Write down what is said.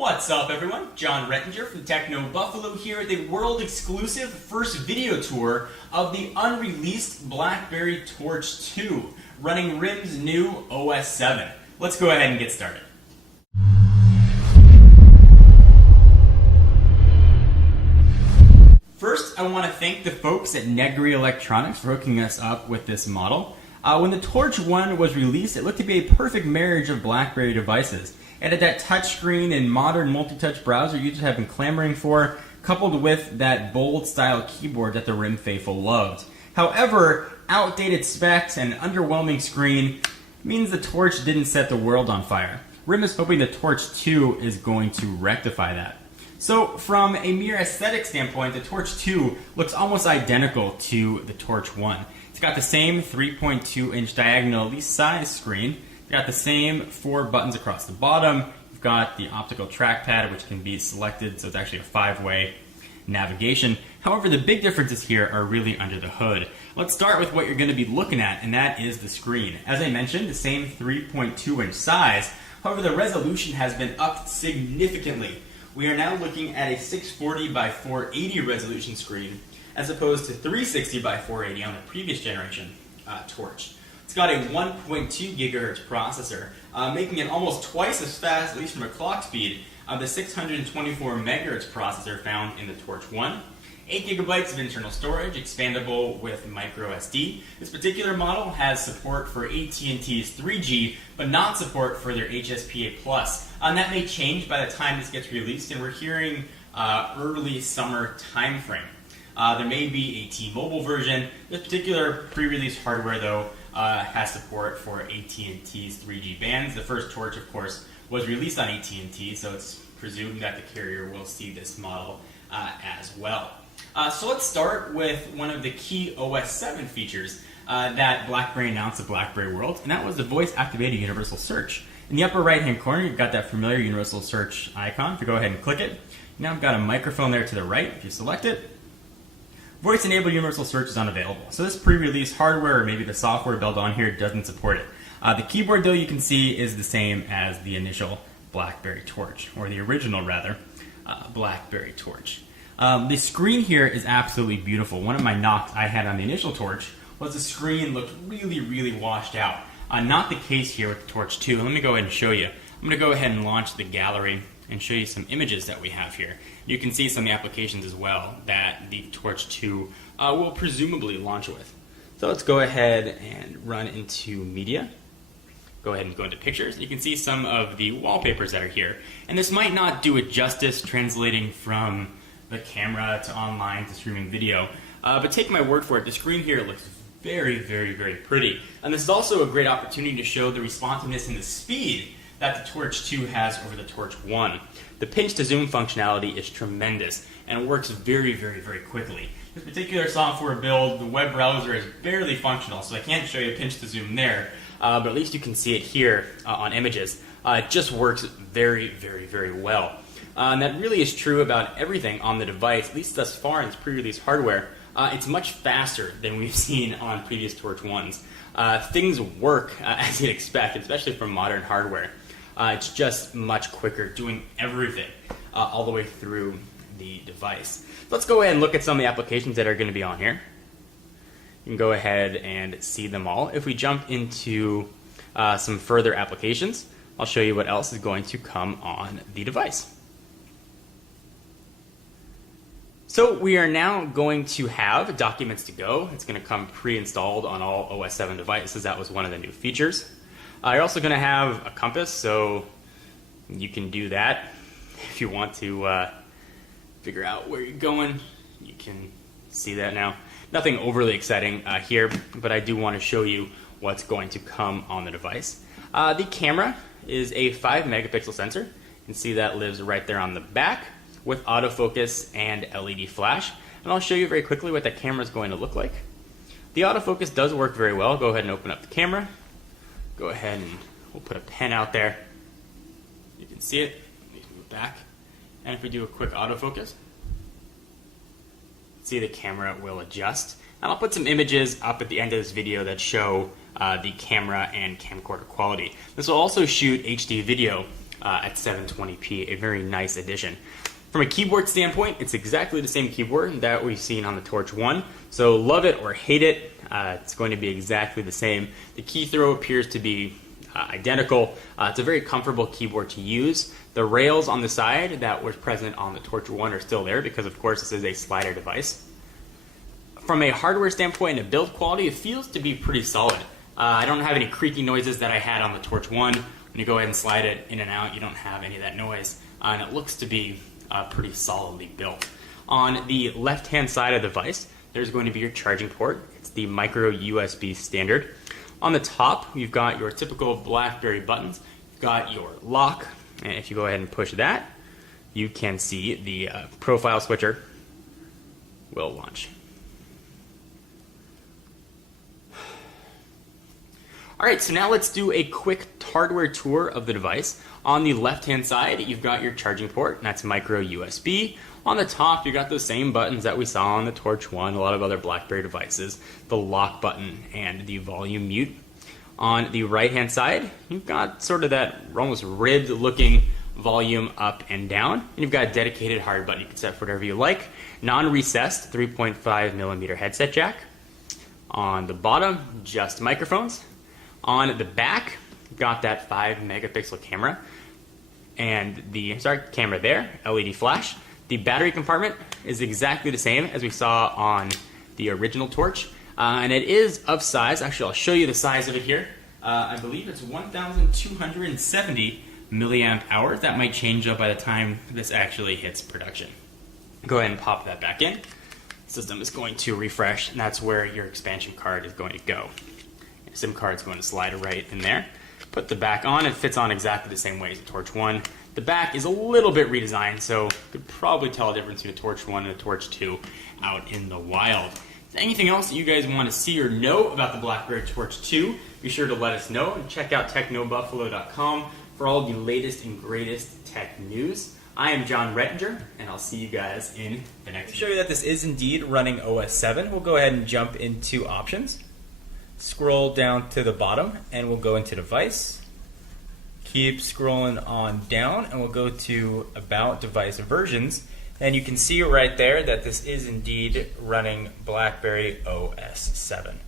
What's up, everyone? John Rettinger from Techno Buffalo here at the world-exclusive first video tour of the unreleased BlackBerry Torch 2, running RIM's new OS 7. Let's go ahead and get started. First, I want to thank the folks at Negri Electronics for hooking us up with this model. When the Torch 1 was released, it looked to be a perfect marriage of BlackBerry devices. It had that touchscreen and modern multi-touch browser users have been clamoring for, coupled with that bold style keyboard that the RIM faithful loved. However, outdated specs and an underwhelming screen means the Torch didn't set the world on fire. RIM is hoping the Torch 2 is going to rectify that. So from a mere aesthetic standpoint, the Torch 2 looks almost identical to the Torch 1. It's got the same 3.2-inch diagonally size screen. You've got the same 4 buttons across the bottom. You've got the optical trackpad, which can be selected, so it's actually a 5-way navigation. However, the big differences here are really under the hood. Let's start with what you're going to be looking at, and that is the screen. As I mentioned, the same 3.2-inch size. However, the resolution has been upped significantly. We are now looking at a 640 by 480 resolution screen, as opposed to 360 by 480 on the previous generation Torch. It's got a 1.2 gigahertz processor, making it almost twice as fast, at least from a clock speed, of the 624 megahertz processor found in the Torch 1. 8 gigabytes of internal storage, expandable with micro SD. This particular model has support for AT&T's 3G, but not support for their HSPA+. And that may change by the time this gets released, and we're hearing early summer timeframe. There may be a T-Mobile version. This particular pre-release hardware, though, has support for AT&T's 3G bands. The first Torch, of course, was released on AT&T, so it's presumed that the carrier will see this model as well. So let's start with one of the key OS 7 features that BlackBerry announced at BlackBerry World, and that was the voice-activated universal search. In the upper right-hand corner, you've got that familiar universal search icon. If you go ahead and click it, now I've got a microphone there to the right. If you select it, voice-enabled universal search is unavailable. So this pre-release hardware, or maybe the software built on here, doesn't support it. The keyboard, though, you can see is the same as the initial BlackBerry Torch, or the original, rather, BlackBerry Torch. The screen here is absolutely beautiful. One of my knocks I had on the initial Torch was the screen looked really, really washed out. Not the case here with the Torch 2. Let me go ahead and show you. I'm going to go ahead and launch the gallery and show you some images that we have here. You can see some of the applications as well that the Torch 2 will presumably launch with. So let's go ahead and run into Media. Go ahead and go into Pictures. You can see some of the wallpapers that are here. And this might not do it justice translating from the camera to online to streaming video, but take my word for it, the screen here looks very, very, very pretty. And this is also a great opportunity to show the responsiveness and the speed that the Torch 2 has over the Torch 1. The pinch to zoom functionality is tremendous, and it works very, very, very quickly. This particular software build, the web browser is barely functional, so I can't show you a pinch to zoom there, but at least you can see it here on images. It just works very, very, very well. And that really is true about everything on the device, at least thus far in this pre-release hardware. It's much faster than we've seen on previous Torch 1s. Things work as you'd expect, especially from modern hardware. It's just much quicker, doing everything all the way through the device. Let's go ahead and look at some of the applications that are going to be on here. You can go ahead and see them all. If we jump into some further applications, I'll show you what else is going to come on the device. So we are now going to have Documents to Go. It's going to come pre-installed on all OS 7 devices. That was one of the new features. You're also going to have a compass, so you can do that if you want to figure out where you're going. You can see that now. Nothing overly exciting here, but I do want to show you what's going to come on the device. The camera is a 5 megapixel sensor. You can see that lives right there on the back, with autofocus and LED flash. And I'll show you very quickly what that camera is going to look like. The autofocus does work very well. Go ahead and open up the camera. Go ahead and we'll put a pen out there. You can see it. Let me move back. And if we do a quick autofocus, see the camera will adjust. And I'll put some images up at the end of this video that show the camera and camcorder quality. This will also shoot HD video at 720p, a very nice addition. From a keyboard standpoint, it's exactly the same keyboard that we've seen on the Torch 1, so love it or hate it, it's going to be exactly the same. The key throw appears to be identical. It's a very comfortable keyboard to use. The rails on the side that was present on the Torch 1 are still there because, of course, this is a slider device. From a hardware standpoint and a build quality, it feels to be pretty solid. I don't have any creaky noises that I had on the Torch 1. When you go ahead and slide it in and out, you don't have any of that noise, and it looks to be pretty solidly built. On the left-hand side of the device, there's going to be your charging port. It's the micro USB standard. On the top, you've got your typical BlackBerry buttons. You've got your lock, and if you go ahead and push that, you can see the profile switcher will launch. Alright, so now let's do a quick hardware tour of the device. On the left-hand side, you've got your charging port, and that's micro USB. On the top, you've got those same buttons that we saw on the Torch 1, a lot of other BlackBerry devices, the lock button and the volume mute. On the right-hand side, you've got sort of that almost ribbed-looking volume up and down. And you've got a dedicated hard button you can set for whatever you like. Non-recessed 3.5mm headset jack. On the bottom, just microphones. On the back, got that 5-megapixel camera and the camera there, LED flash. The battery compartment is exactly the same as we saw on the original Torch, and it is of size. Actually, I'll show you the size of it here. I believe it's 1,270 milliamp hours. That might change up by the time this actually hits production. Go ahead and pop that back in. The system is going to refresh, and that's where your expansion card is going to go. SIM card's going to slide right in there. Put the back on, it fits on exactly the same way as the Torch 1. The back is a little bit redesigned, so you could probably tell a difference between a Torch 1 and a Torch 2 out in the wild. Is there anything else that you guys want to see or know about the BlackBerry Torch 2? Be sure to let us know and check out technobuffalo.com for all the latest and greatest tech news. I am John Rettinger, and I'll see you guys in the next video. To show you that this is indeed running OS 7, we'll go ahead and jump into options. Scroll down to the bottom and we'll go into device. Keep scrolling on down and we'll go to about device versions, and you can see right there that this is indeed running BlackBerry OS 7.